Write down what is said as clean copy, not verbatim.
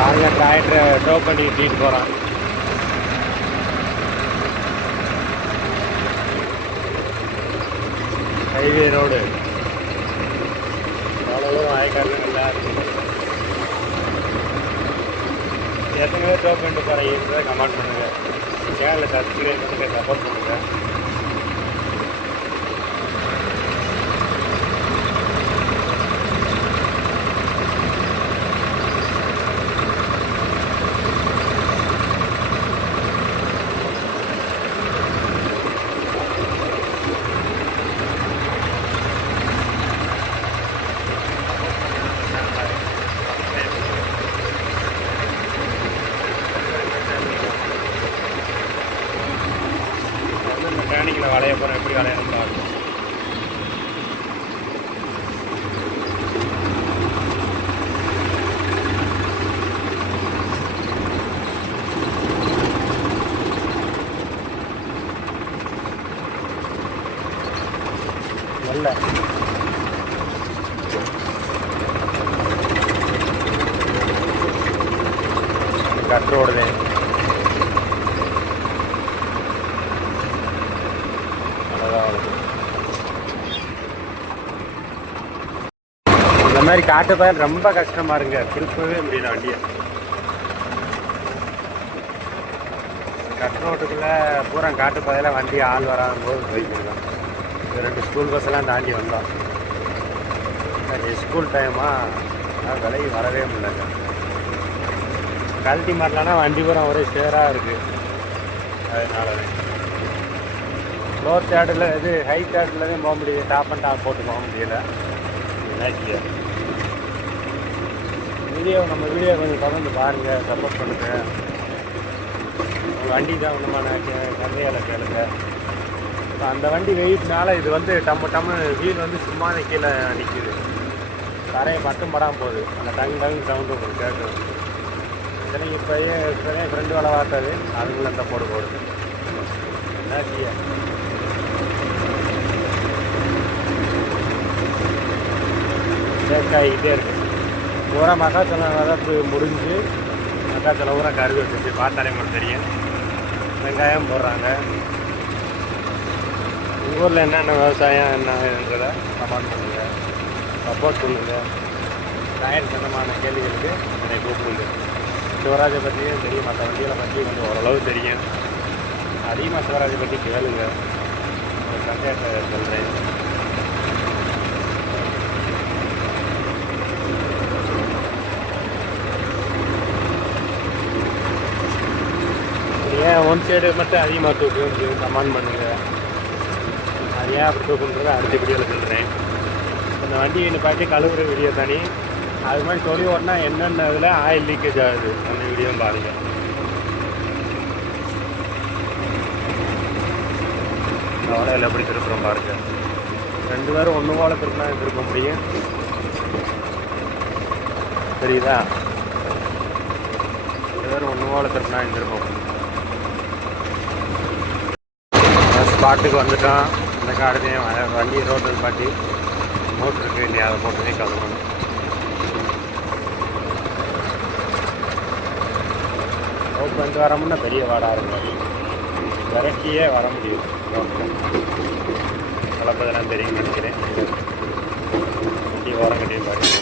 காலையில் டிராக்டரை டோ பண்ணி தீட்டு போகிறான். ஹைவே ரோடு அவ்வளோ தூரம் ஆயக்காரில் நல்லா இருக்குது. எத்தனை டோ பண்ணிட்டு போகிறேன் கமெண்ட் பண்ணுங்கள். சேனலில் சப்ஸ்கிரைப் பண்ணுங்கள், சப்போர்ட் பண்ணுங்கள். மெக்கானிக்கில் வளைய போகிறேன், எப்படி வளையணும் பார்க்கணும். நல்ல கட்டு ஓடுது. இந்த மாதிரி காட்டு பயல் ரொம்ப கஷ்டமா இருங்க, திருப்பவே முடியல வண்டியை. கட்டு ரோட்டுக்குள்ள பூரா காட்டு பயல வண்டி ஆள் வராத போது போய்க்கலாம். 2 ஸ்கூல் பஸ்ஸெல்லாம் தாண்டி வந்தோம். ஸ்கூல் டைமா விலை வரவே முடியல. கழட்டி மாட்டலன்னா வண்டி பூரா ஒரே சேராக இருக்குது. அதனால லோ தேர்டில் இது ஹை தேர்டில் போக முடியுது. டாப் அண்ட் டாப் போட்டு போக முடியல. நம்ம வீடியோ கொஞ்சம் தொடர்ந்து பாருங்கள், சப்போர்ட் பண்ணுங்கள். வண்டி தான் ஒன்றுமான கதையால் கேளுங்க. இப்போ அந்த வண்டி வெயிட்னால இது வந்து டம்மு வீல் வந்து சும்மா கீழே நிற்கிது. தரையை பட்டும் படாமல் போகுது. அந்த டங்கு சவுண்டு உங்களுக்கு கேட்கும். இதனை இப்போயே ஃப்ரெண்டு வேலை பார்த்தது அதுக்குள்ள இந்த போடுது. என்ன செய்ய ஆகிக்கிட்டே இருக்குது. பூரா மக்காச்சோளம் வதப்பு முடிஞ்சு மக்காச்சோளம் பூரா கருது வச்சுட்டு பார்த்தாலே மட்டும் தெரியும். வெங்காயம் போடுறாங்க. உங்கள் ஊரில் என்னென்ன விவசாயம் என்னன்றதை கமெண்ட் பண்ணுங்கள், சப்போர்ட் பண்ணுங்கள். டயர் சம்பந்தமான கேள்விகளுக்கு என்னை கூப்பிடுங்க. சிவராஜை பற்றியும் தெரியும், மற்ற வண்டிகளை பற்றி கொஞ்சம் ஓரளவு தெரியும். அதிகமாக சிவராஜை பற்றி கேளுங்க, ஒரு சந்தேகத்தை சொல்கிறேன். ஏன் ஒன் சைடு மட்டும் அதிகமாக தூக்குன்னு கமெண்ட் பண்ணுங்கள். அது ஏன் அப்படி தூக்குன்றதை அடுத்த வீடியோவில் சொல்கிறேன். இந்த வண்டியை நிப்பாட்டி கழுவுற வீடியோ தனி. அது மாதிரி சொல்லி ஓட்டினா என்னென்ன இதில் ஆயில் லீக்கேஜ் ஆகுது அந்த வீடியோ பாருங்கள். அவ்வளோ எப்படி திருப்புறோம் பாருங்கள். 2 பேரும் ஒன்று போல திருப்பினா திருப்ப முடியும். தெரியுதா? 2 பேரும் ஒன்று போல திருப்பினா திருப்ப முடியும். ஸ்பாட்டுக்கு வந்துட்டோம். இந்த காடுதையும் வண்டி ரோட்டில் பாட்டி மோட்டருக்கு இல்லையா, அதை போட்டுனே கழுவணும். ரோட் பண்ணிட்டு வரோம்னா பெரிய வாடாக இருக்கும். விரட்டியே வர முடியும். ரோட்டில் கலப்பதெல்லாம் தெரியும் நினைக்கிறேன். வண்டி ஓரம் கட்டியும் பாருங்க.